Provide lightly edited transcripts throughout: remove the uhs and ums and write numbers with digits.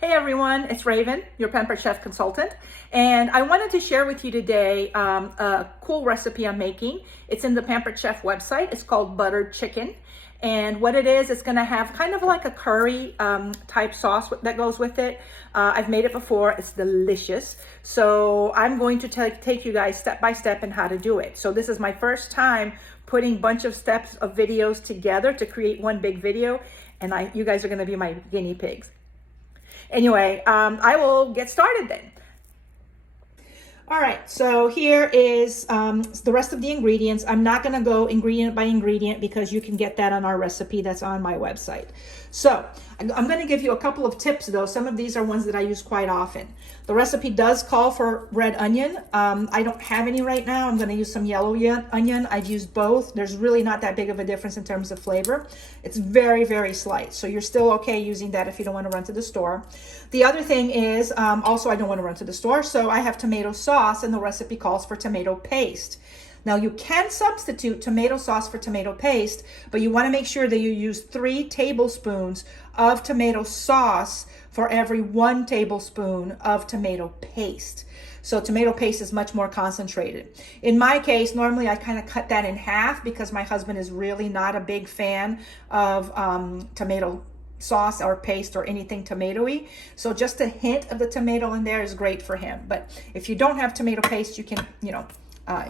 Hey everyone, it's Raven, your Pampered Chef consultant, and I wanted to share with you today a cool recipe I'm making. It's in the Pampered Chef website. It's called buttered chicken, and what it is, it's going to have kind of like a curry type sauce that goes with it. I've made it before. It's delicious. So I'm going to take you guys step by step in how to do it. So this is my first time putting a bunch of steps of videos together to create one big video, and you guys are going to be my guinea pigs. Anyway, I will get started then. All right, so here is the rest of the ingredients. I'm not gonna go ingredient by ingredient because you can get that on our recipe that's on my website. So I'm gonna give you a couple of tips though. Some of these are ones that I use quite often. The recipe does call for red onion. I don't have any right now. I'm gonna use some yellow onion. I've used both. There's really not that big of a difference in terms of flavor. It's very, very slight. So you're still okay using that if you don't wanna run to the store. The other thing is, also I don't wanna run to the store, so I have tomato sauce, and the recipe calls for tomato paste. Now you can substitute tomato sauce for tomato paste, but you want to make sure that you use 3 tablespoons of tomato sauce for every 1 tablespoon of tomato paste. So tomato paste is much more concentrated. In my case, normally I kind of cut that in half because my husband is really not a big fan of tomato sauce or paste or anything tomatoey. So just a hint of the tomato in there is great for him. But if you don't have tomato paste, you can,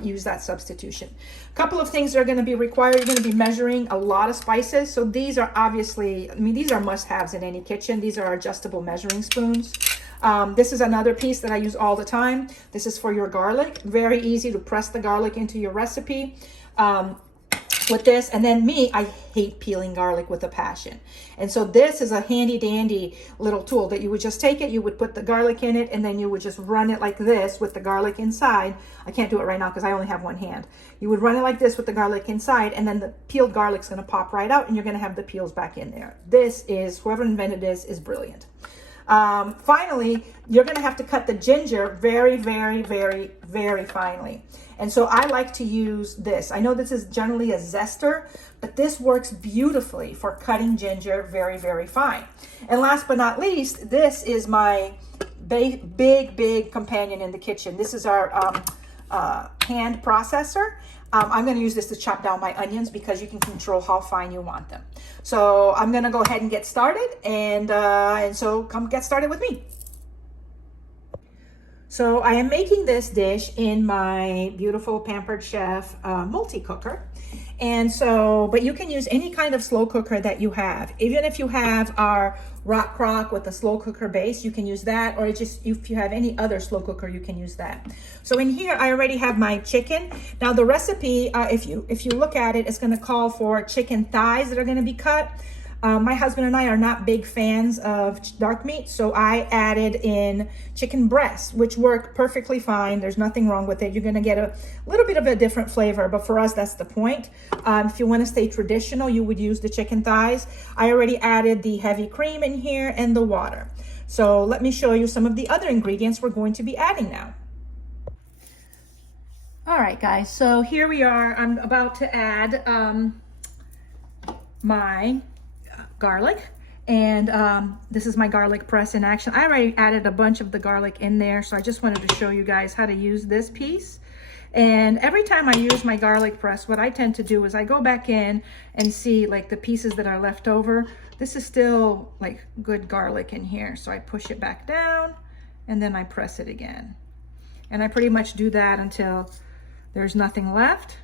use that substitution. A couple of things that are going to be required. You're going to be measuring a lot of spices. So these are obviously, these are must-haves in any kitchen. These are adjustable measuring spoons. This is another piece that I use all the time. This is for your garlic. Very easy to press the garlic into your recipe. With this, and then I hate peeling garlic with a passion, and so this is a handy dandy little tool that you would just take it, you would put the garlic in it, and then you would just run it like this with the garlic inside. I can't do it right now because I only have one hand. You would run it like this with the garlic inside, and then the peeled garlic's going to pop right out, and you're going to have the peels back in there. This is, whoever invented this is brilliant. Finally, you're going to have to cut the ginger very, very, very, very finely. And so I like to use this. I know this is generally a zester, but this works beautifully for cutting ginger very, very fine. And last but not least, this is my big companion in the kitchen. This is our hand processor. I'm going to use this to chop down my onions because you can control how fine you want them. So I'm going to go ahead and get started, and so come get started with me. So I am making this dish in my beautiful Pampered Chef multi-cooker. And so, but you can use any kind of slow cooker that you have. Even if you have our rock crock with a slow cooker base, you can use that, or just if you have any other slow cooker, you can use that. So in here, I already have my chicken. Now the recipe, if you look at it, it's gonna call for chicken thighs that are gonna be cut. My husband and I are not big fans of dark meat, so I added in chicken breasts, which work perfectly fine. There's nothing wrong with it. You're going to get a little bit of a different flavor, but for us, that's the point. If you want to stay traditional, you would use the chicken thighs. I already added the heavy cream in here and the water. So let me show you some of the other ingredients we're going to be adding now. All right, guys, so here we are. I'm about to add my garlic, and this is my garlic press in action. I already added a bunch of the garlic in there, so I just wanted to show you guys how to use this piece. And every time I use my garlic press, what I tend to do is I go back in and see like the pieces that are left over. This is still like good garlic in here, so I push it back down and then I press it again, and I pretty much do that until there's nothing left.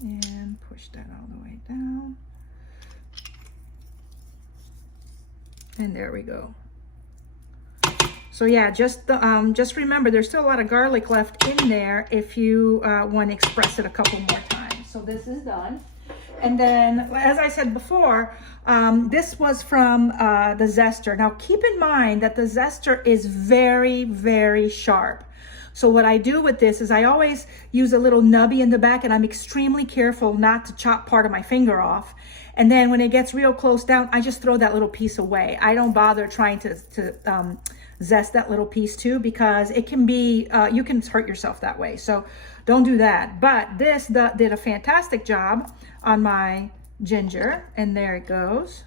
And push that all the way down. And there we go. So yeah, just remember there's still a lot of garlic left in there if you want to express it a couple more times. So this is done. And then, as I said before, this was from the zester. Now keep in mind that the zester is very, very sharp. So what I do with this is I always use a little nubby in the back, and I'm extremely careful not to chop part of my finger off. And then when it gets real close down, I just throw that little piece away. I don't bother trying to zest that little piece too, because it can be, you can hurt yourself that way. So don't do that. But this did a fantastic job on my ginger, and there it goes.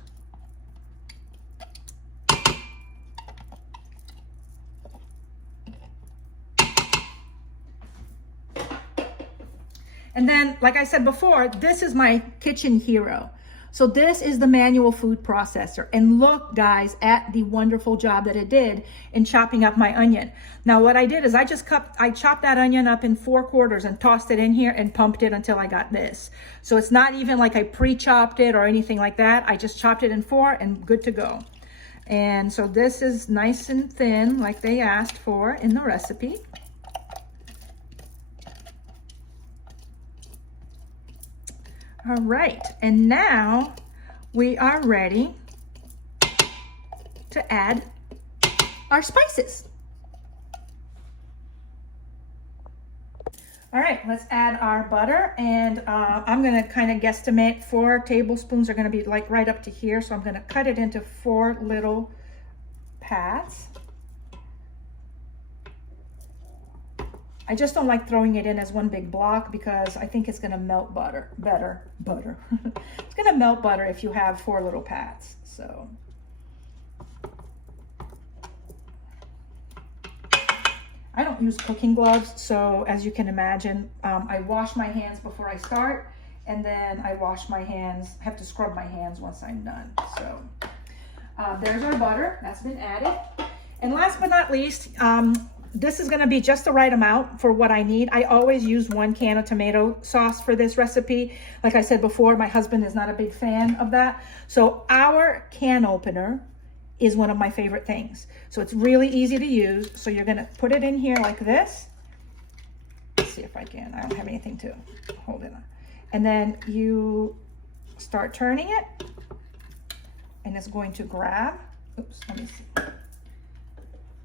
And then, like I said before, this is my kitchen hero. So this is the manual food processor. And look, guys, at the wonderful job that it did in chopping up my onion. Now, what I did is I chopped that onion up in 4 quarters and tossed it in here and pumped it until I got this. So it's not even like I pre-chopped it or anything like that. I just chopped it in 4 and good to go. And so this is nice and thin like they asked for in the recipe. All right, and now we are ready to add our spices. All right, let's add our butter, and I'm gonna kind of guesstimate 4 tablespoons are gonna be like right up to here, so I'm gonna cut it into 4 little pats. I just don't like throwing it in as one big block because I think it's gonna melt butter. It's gonna melt butter if you have 4 little pats, so. I don't use cooking gloves, so as you can imagine, I wash my hands before I start, and then I wash my hands, have to scrub my hands once I'm done. So there's our butter, that's been added. And last but not least, this is gonna be just the right amount for what I need. I always use 1 can of tomato sauce for this recipe. Like I said before, my husband is not a big fan of that. So our can opener is one of my favorite things. So it's really easy to use. So you're gonna put it in here like this. Let's see if I can, I don't have anything to hold it on. And then you start turning it and it's going to grab, oops, let me see.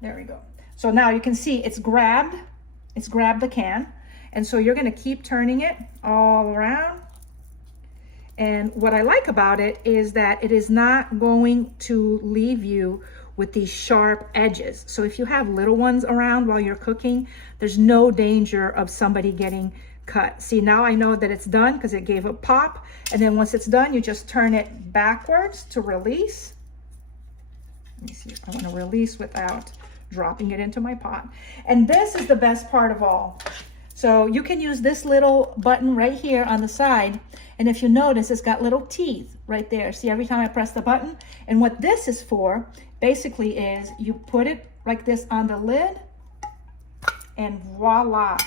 There we go. So now you can see it's grabbed the can. And so you're gonna keep turning it all around. And what I like about it is that it is not going to leave you with these sharp edges. So if you have little ones around while you're cooking, there's no danger of somebody getting cut. See, now I know that it's done because it gave a pop. And then once it's done, you just turn it backwards to release. Let me see, I want to release without dropping it into my pot. And this is the best part of all. So you can use this little button right here on the side. And if you notice, it's got little teeth right there. See, every time I press the button. And what this is for, basically, is you put it like this on the lid and voila.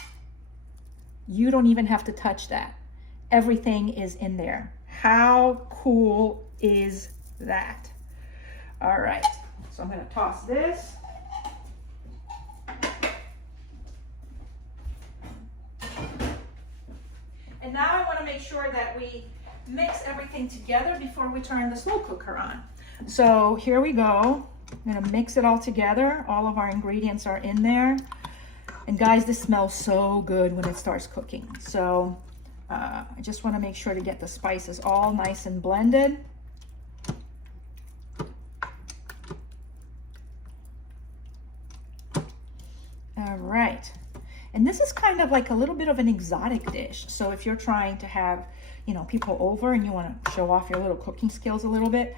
You don't even have to touch that. Everything is in there. How cool is that? All right, so I'm gonna toss this. And now I want to make sure that we mix everything together before we turn the slow cooker on. So here we go. I'm going to mix it all together. All of our ingredients are in there. And guys, this smells so good when it starts cooking. So I just want to make sure to get the spices all nice and blended. All right. And this is kind of like a little bit of an exotic dish. So if you're trying to have, you know, people over and you want to show off your little cooking skills a little bit,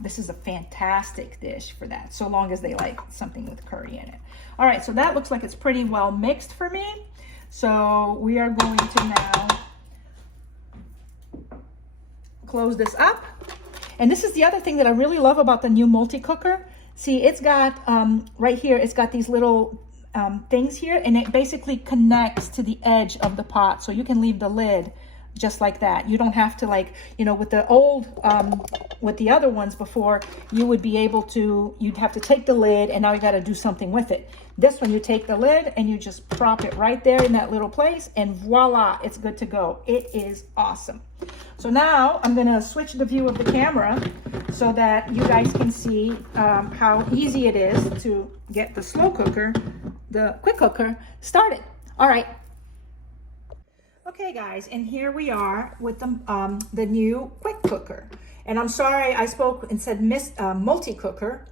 this is a fantastic dish for that, so long as they like something with curry in it. All right, so that looks like it's pretty well mixed for me. So we are going to now close this up. And this is the other thing that I really love about the new multi-cooker. See, it's got, right here, it's got these little things here, and it basically connects to the edge of the pot, so you can leave the lid just like that. You don't have to, like, you know, with the old with the other ones before, you would be able to, you'd have to take the lid and now you got to do something with it. This one, you take the lid and you just prop it right there in that little place, and voila, it's good to go. It is awesome. So now I'm going to switch the view of the camera so that you guys can see how easy it is to get the slow cooker, the quick cooker, started. All right. Okay, guys, and here we are with the new quick cooker. And I'm sorry I spoke and said multi-cooker,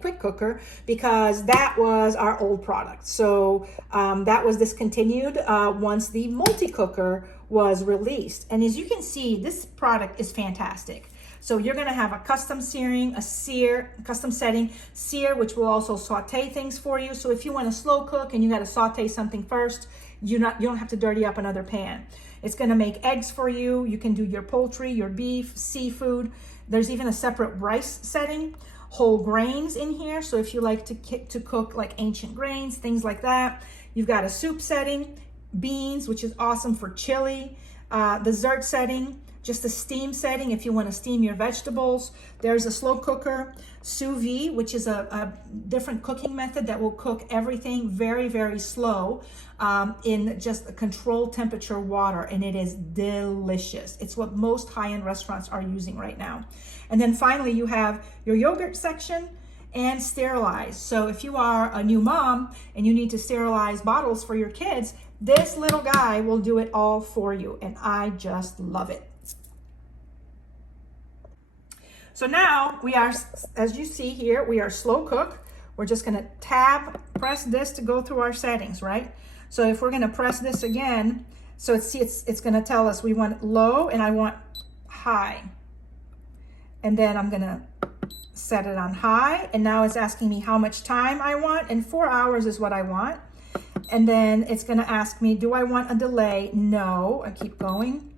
quick cooker, because that was our old product. So that was discontinued once the multi-cooker was released. And as you can see, this product is fantastic. So you're gonna have a custom searing, a sear, custom setting, sear, which will also saute things for you. So if you want to slow cook and you gotta saute something first, you don't have to dirty up another pan. It's gonna make eggs for you. You can do your poultry, your beef, seafood. There's even a separate rice setting, whole grains in here. So if you like to cook like ancient grains, things like that. You've got a soup setting, beans, which is awesome for chili, the dessert setting, just a steam setting if you want to steam your vegetables. There's a slow cooker, sous vide, which is a different cooking method that will cook everything very, very slow in just a controlled temperature water, and it is delicious. It's what most high-end restaurants are using right now. And then finally, you have your yogurt section and sterilize. So if you are a new mom and you need to sterilize bottles for your kids, this little guy will do it all for you, and I just love it. So now we are, as you see here, we are slow cook. We're just gonna press this to go through our settings, right? So if we're gonna press this again, so it's gonna tell us we want low and I want high. And then I'm gonna set it on high, and now it's asking me how much time I want, and 4 hours is what I want. And then it's gonna ask me, do I want a delay? No, I keep going.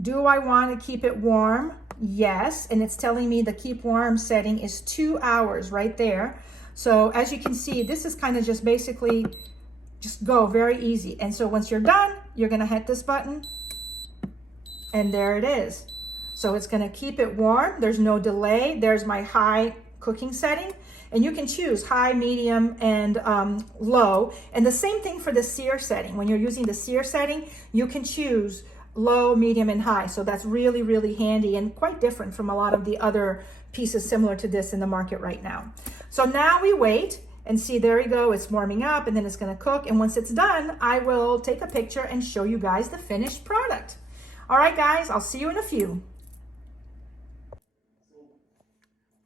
Do I want to keep it warm? Yes, and it's telling me the keep warm setting is 2 hours right there. So as you can see, this is kind of just basically just go very easy. And so once you're done, you're gonna hit this button, and there it is. So it's gonna keep it warm. There's no delay. There's my high cooking setting. And you can choose high, medium, and low. And the same thing for the sear setting. When you're using the sear setting, you can choose low, medium, and high. So that's really, really handy and quite different from a lot of the other pieces similar to this in the market right now. So now we wait and see, there we go, it's warming up, and then it's gonna cook. And once it's done, I will take a picture and show you guys the finished product. All right, guys, I'll see you in a few.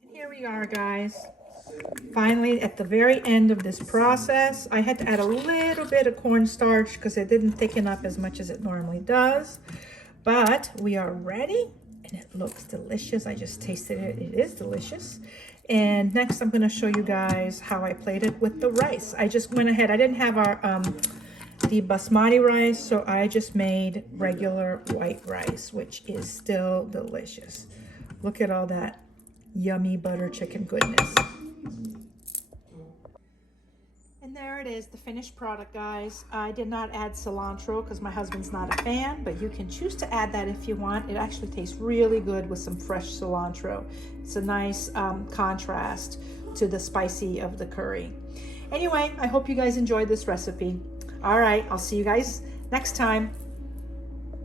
And here we are, guys. Finally, at the very end of this process, I had to add a little bit of cornstarch because it didn't thicken up as much as it normally does. But we are ready, and it looks delicious. I just tasted it. It is delicious. And next, I'm going to show you guys how I plated with the rice. I just went ahead. I didn't have our the basmati rice, so I just made regular white rice, which is still delicious. Look at all that yummy butter chicken goodness. And there it is, the finished product, guys. I did not add cilantro because my husband's not a fan, but you can choose to add that if you want. It actually tastes really good with some fresh cilantro. It's a nice contrast to the spicy of the curry. Anyway, I hope you guys enjoyed this recipe. All right, I'll see you guys next time.